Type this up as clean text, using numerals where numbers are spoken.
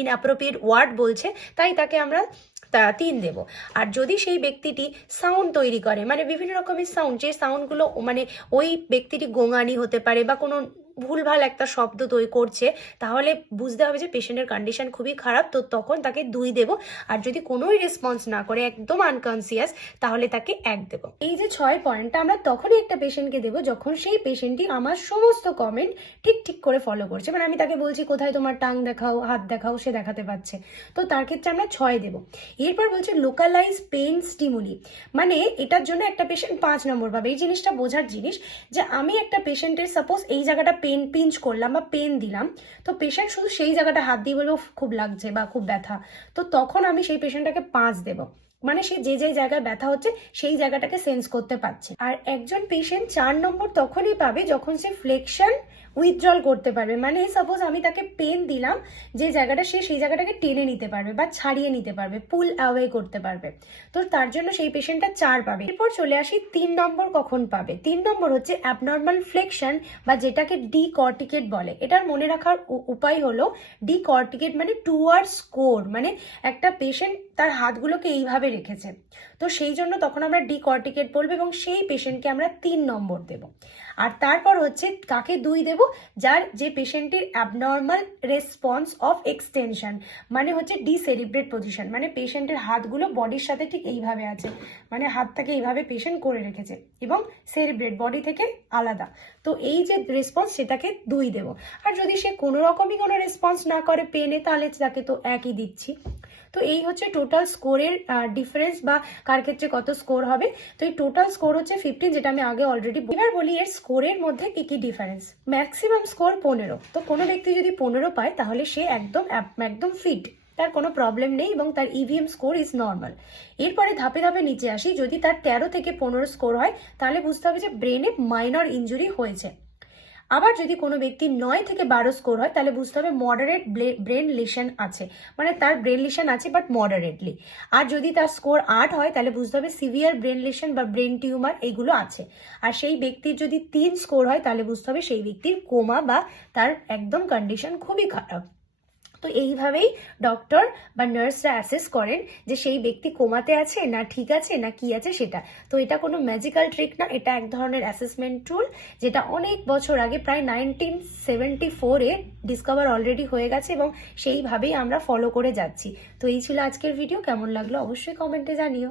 Inappropriate word বলছে, তাই তাকে আমরা 3 দেব। আর যদি সেই ব্যক্তিটি সাউন্ড তৈরি করে, মানে বিভিন্ন রকমের সাউন্ড, যে সাউন্ডগুলো মানে ওই ব্যক্তিটি গোঙানি হতে পারে বা কোনো ভুলভাল একটা শব্দ তৈরি করছে, তাহলে বুঝতে হবে যে পেশেন্টের কন্ডিশন খুবই খারাপ, তো তখন তাকে 2 দেব। আর যদি কোনোই রেসপন্স না করে, একদম আনকনসিয়াস, তাহলে তাকে 1 দেব। এই যে 6 পয়েন্টটা আমরা তখনই একটা পেশেন্টকে দেবো যখন সেই পেশেন্টটি আমার সমস্ত কমেন্ট ঠিক করে ফলো করছে। মানে আমি তাকে বলছি কোথায় তোমার টাং দেখাও, হাত দেখাও, সে দেখাতে পারছে, তো তার ক্ষেত্রে আমরা 6 দেব। এরপর বলছে লোকালাইজ পেইন স্টিমুলি, মানে এটার জন্য একটা পেশেন্ট 5 নম্বর পাবে। এই জিনিসটা বোঝার জিনিস যে আমি একটা পেশেন্টের সাপোজ এই জায়গাটা পিঞ্চ করলাম বা পেন দিলাম, তো পেশেন্ট শুধু সেই জায়গাটা হাত দিয়ে বলবো খুব লাগছে বা খুব ব্যথা, তো তখন আমি সেই পেশেন্টটাকে 5 দেব। মানে সে যে জায়গায় ব্যথা হচ্ছে সেই জায়গাটাকে সেন্স করতে পারছে। আর একজন পেশেন্ট 4 নম্বর তখনই পাবে যখন সে ফ্লেকশন উইথড্রল করতে পারবে। মানে সাপোজ আমি তাকে পেন দিলাম, যে জায়গাটা সে সেই জায়গাটাকে টেনে নিতে পারবে বা ছাড়িয়ে নিতে পারবে, পুল অ্যাওয়ে করতে পারবে, তো তার জন্য সেই পেশেন্টটা 4 পাবে। এরপর চলে আসি 3 নম্বর কখন পাবে। 3 নম্বর হচ্ছে অ্যাবনর্মাল ফ্লেকশন বা যেটাকে ডিকর্টিকেট বলে। এটার মনে রাখার উপায় হলো ডিকর্টিকেট মানে টুয়ার্ডস কোর, মানে একটা পেশেন্ট তার হাতগুলোকে এইভাবে রেখেছে, তো সেই জন্য তখন আমরা ডিকর্টিকেট বলবো এবং সেই পেশেন্টকে আমরা 3 নম্বর দেব। আর তারপর হচ্ছে কাকে 2 দেব, যে পেশেন্টের অ্যাবনর্মাল রেসপন্স অফ এক্সটেনশন, মানে হচ্ছে ডিসেরিব্রেট পজিশন, মানে পেশেন্টের হাতগুলো বডির সাথে ঠিক এইভাবে আছে, মানে হাতটাকে এইভাবে পেশেন্ট করে রেখেছে এবং সেরিব্রেট বডি থেকে আলাদা, তো এই যে রেসপন্স সেটাকে 2 দেব। আর যদি সে কোনো রকমই কোনো রেসপন্স না করে পেনে, তাহলে তাকে তো 1ই দিচ্ছি। তো এই হচ্ছে টোটাল স্কোরের ডিফারেন্স বা কার ক্ষেত্রে কত স্কোর হবে। তো এই টোটাল স্কোর হচ্ছে 15, যেটা আমি আগে অলরেডি। এবার বলি এর স্কোরের মধ্যে কি ডিফারেন্স। ম্যাক্সিমাম স্কোর 15, তো কোনো ব্যক্তি যদি 15 পায় তাহলে সে একদম ফিট, তার কোনো প্রবলেম নেই এবং তার ইভিএম স্কোর ইজ নর্মাল। এরপরে ধাপে ধাপে নিচে আসি, যদি তার 13 থেকে 15 স্কোর হয় তাহলে বুঝতে হবে যে ব্রেনে মাইনর ইনজুরি হয়েছে। আবার যদি কোনো ব্যক্তি 9 থেকে 12 স্কোর হয় তাহলে বুঝতে হবে মডারেট ব্রেন লিশন আছে, মানে তার ব্রেন লিশন আছে বাট মডারেটলি। আর যদি তার স্কোর 8 হয় তাহলে বুঝতে হবে সিভিয়ার ব্রেন লিশন বা ব্রেন টিউমার এইগুলো আছে। আর সেই ব্যক্তির যদি 3 স্কোর হয় তাহলে বুঝতে হবে সেই ব্যক্তির কোমা বা তার একদম কন্ডিশন খুবই খারাপ। তো এইভাবেই ডক্টর বা নার্সরা অ্যাসেস করেন যে সেই ব্যক্তি কোমাতে আছে না ঠিক আছে না কি আছে সেটা। তো এটা কোনো ম্যাজিক্যাল ট্রিক না, এটা এক ধরনের অ্যাসেসমেন্ট টুল, যেটা অনেক বছর আগে প্রায় 1974-এ ডিসকভার অলরেডি হয়ে গেছে এবং সেইভাবেই আমরা ফলো করে যাচ্ছি। তো এই ছিল আজকের ভিডিও। কেমন লাগলো অবশ্যই কমেন্টে জানিও।